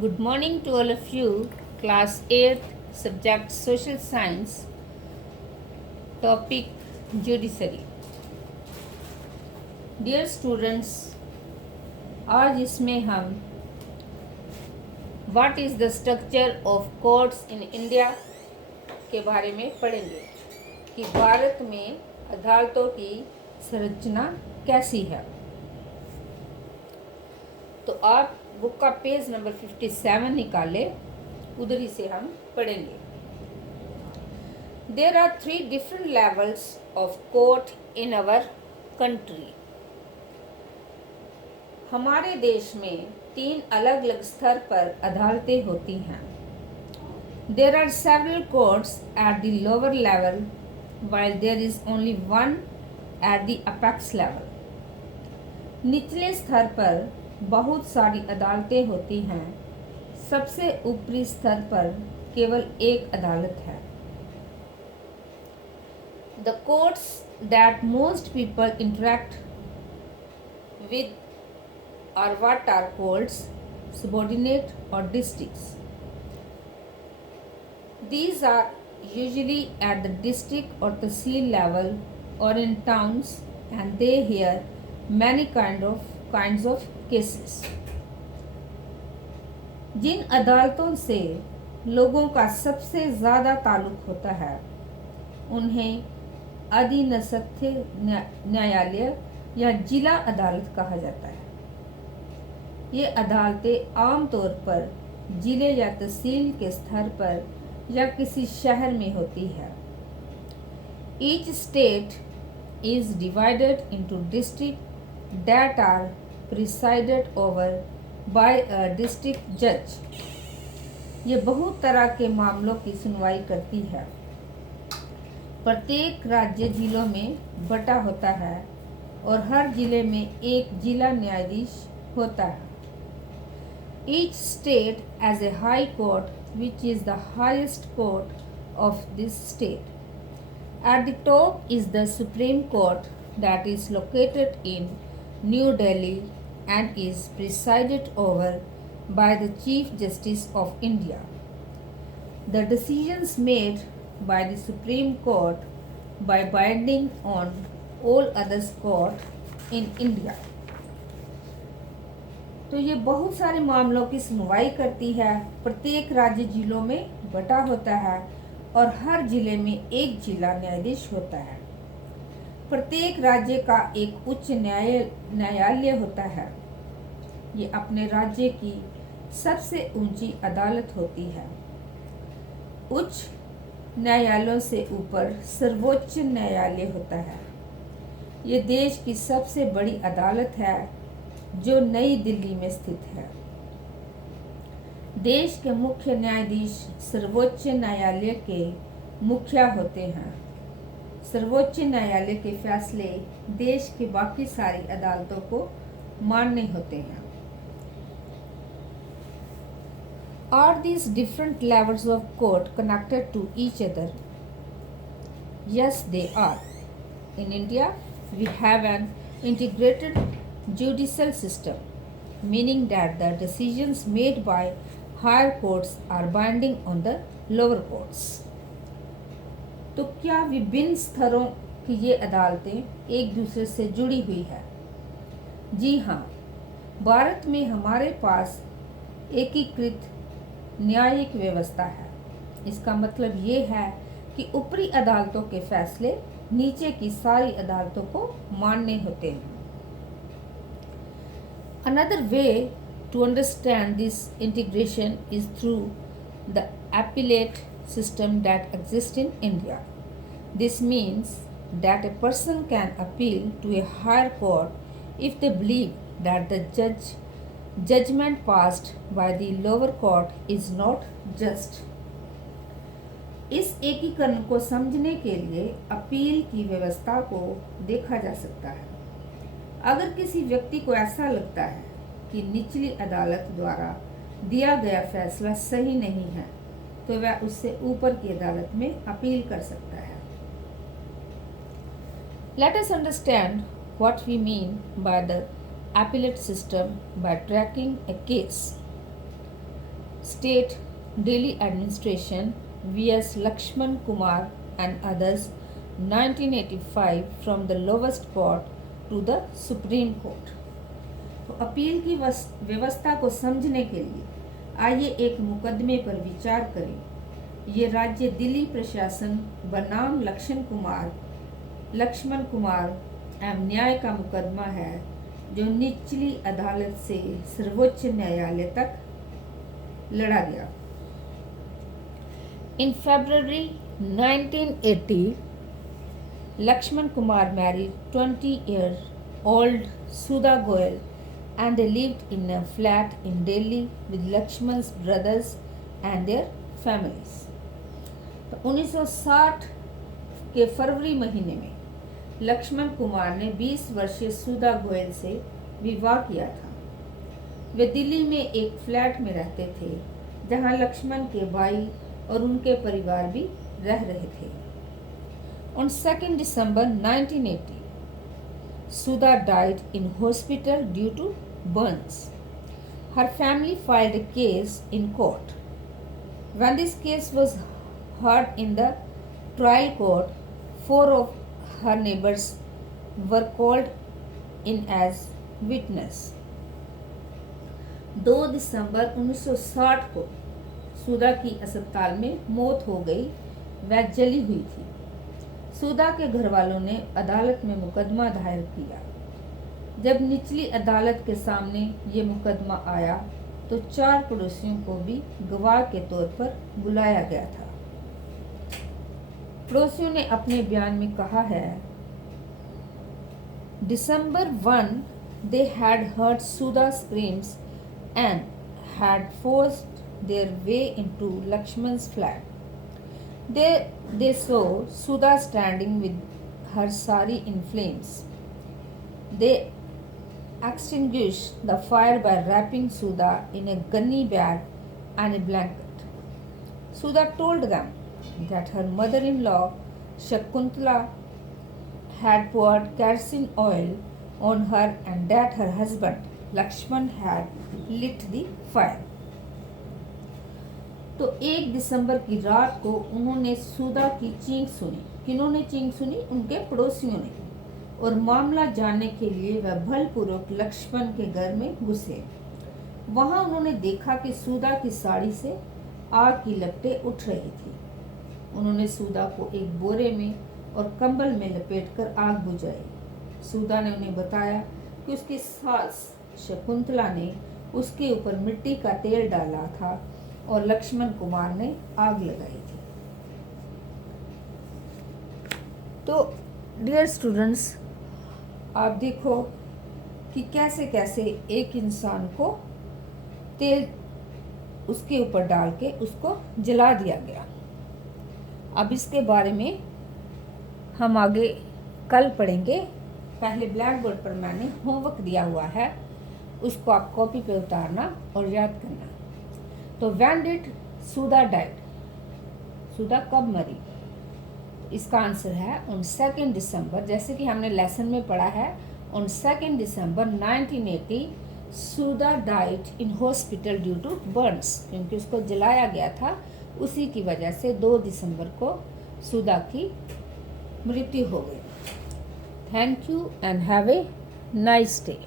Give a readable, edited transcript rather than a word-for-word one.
Good morning to all of you. Class 8th, subject Social Science, topic Judiciary. Dear students, आज इसमें हम What is the structure of courts in India के बारे में पढ़ेंगे कि भारत में अदालतों की संरचना कैसी है। तो आप बुक का पेज नंबर 57 निकाले, उधर ही से हम पढ़ेंगे। There are 3 different levels of court in our country. हमारे देश में 3 अलग अलग स्तर पर अदालतें होती हैं। There are several courts at the lower level, while there is only one at the apex level. निचले स्तर पर बहुत सारी अदालतें होती हैं, सबसे ऊपरी स्तर पर केवल एक अदालत है। The courts that most people interact with are what are called subordinate or districts. These are usually at the district or tehsil level or in towns, and they hear many kinds of cases. जिन अदालतों से लोगों का सबसे ज़्यादा ताल्लुक़ होता है उन्हें अधीनस्थ न्यायालय या जिला अदालत कहा जाता है। ये अदालतें आमतौर पर जिले या तहसील के स्तर पर या किसी शहर में होती है। Each state is divided into districts that are presided over by a district judge. ये बहुत तरह के मामलों की सुनवाई करती है। प्रत्येक राज्य जिलों में बटा होता है और हर जिले में एक जिला न्यायाधीश होता है। Each state has a high court which is the highest court of this state. At the top is the Supreme Court that is located in New Delhi and is presided over by the Chief Justice of India. The decisions made by the Supreme Court by binding on all other courts in India. तो ये बहुत सारे मामलों की सुनवाई करती है। प्रत्येक राज्य जिलों में बटा होता है और हर जिले में एक जिला न्यायाधीश होता है। प्रत्येक राज्य का एक उच्च न्यायालय होता है। ये अपने राज्य की सबसे ऊंची अदालत होती है। उच्च न्यायालयों से ऊपर सर्वोच्च न्यायालय होता है। ये देश की सबसे बड़ी अदालत है जो नई दिल्ली में स्थित है। देश के मुख्य न्यायाधीश सर्वोच्च न्यायालय के मुखिया होते हैं। सर्वोच्च न्यायालय के फैसले देश की बाकी सारी अदालतों को मान्य होते हैं। Are these different levels of court connected to each other? Yes, they are. In India, we have an integrated judicial system, meaning that the decisions made by higher courts are binding on the lower courts. तो क्या विभिन्न स्तरों की ये अदालतें एक दूसरे से जुड़ी हुई है? जी हाँ, भारत में हमारे पास एकीकृत न्यायिक व्यवस्था है। इसका मतलब ये है कि ऊपरी अदालतों के फैसले नीचे की सारी अदालतों को मान्य होते हैं। Another way to understand this integration is through the appellate system that exists in India. This means that a person can appeal to a higher court if they believe that the judgment passed by the lower court is not just. इस एकीकरण को समझने के लिए appeal की व्यवस्था को देखा जा सकता है। अगर किसी व्यक्ति को ऐसा लगता है कि निचली अदालत द्वारा दिया गया फैसला सही नहीं है, तो वह उससे ऊपर की अदालत में अपील कर सकता है। Let us understand what we mean by the appellate system by tracking a case. state Delhi administration vs Lakshman Kumar and others 1985 from the lowest court to the Supreme Court. तो appeal की व्यवस्था को समझने के लिए आइए एक मुकदमे पर विचार करें। ये राज्य दिल्ली प्रशासन बनाम लक्ष्मण कुमार एवं न्याय का मुकदमा है जो निचली अदालत से सर्वोच्च न्यायालय तक लड़ा गया। In February 1980, Lakshman Kumar married 20-year-old Sudha Goyal and they lived in a flat in Delhi with Lakshman's brothers and their families. तो 1960 के फरवरी महीने में लक्ष्मण कुमार ने 20 वर्षीय सुधा गोयल से विवाह किया था। वे दिल्ली में एक फ्लैट में रहते थे जहां लक्ष्मण के भाई और उनके परिवार भी रह रहे थे। On 2 December 1980, Sudha died in hospital due to burns. Her family filed a case in court. When this case was heard in the trial court, 4 of her neighbors were called in as witness. 2 दिसंबर 1960 को सुधा की अस्पताल में मौत हो गई। वह जली हुई थी। सुधा के घर वालों ने अदालत में मुकदमा दायर किया। जब निचली अदालत के सामने ये मुकदमा आया तो 4 पड़ोसियों को भी गवाह के तौर पर बुलाया गया था। पड़ोसियों ने अपने बयान में कहा है, December 1, they had heard Sudha screams and had forced their way into Lakshman's flat. They saw Sudha standing with her sari in flames. They extinguished the fire by wrapping Sudha in a gunny bag and a blanket. Sudha told them that her mother-in-law Shakuntala had poured kerosene oil on her and that her husband Lakshman had lit the fire. तो 1 दिसंबर की रात को उन्होंने सुधा की चीख सुनी। किन्होंने चीख सुनी? उनके पड़ोसियों ने। और मामला जानने के लिए वह बलपूर्वक लक्ष्मण के घर में घुसे। वहां उन्होंने देखा कि सुधा की साड़ी से आग की लपटें उठ रही थी। उन्होंने सुधा को एक बोरे में और कंबल में लपेटकर आग बुझाई। सुधा ने उन्हें बताया कि उसकी सास शकुंतला ने उसके ऊपर मिट्टी का तेल डाला था और लक्ष्मण कुमार ने आग लगाई थी। तो डियर स्टूडेंट्स, आप देखो कि कैसे कैसे एक इंसान को तेल उसके ऊपर डाल के उसको जला दिया गया। अब इसके बारे में हम आगे कल पढ़ेंगे। पहले ब्लैक बोर्ड पर मैंने होमवर्क दिया हुआ है, उसको आप कॉपी पे उतारना और याद करना। तो व्हेन डिड सुधा डाइड? सुधा कब मरी? इसका आंसर है ऑन 2 दिसंबर, जैसे कि हमने लेसन में पढ़ा है। On 2 December 1980 Sudha died in hospital due to burns, क्योंकि उसको जलाया गया था। उसी की वजह से 2 दिसंबर को सुधा की मृत्यु हो गई। Thank you and have a nice day.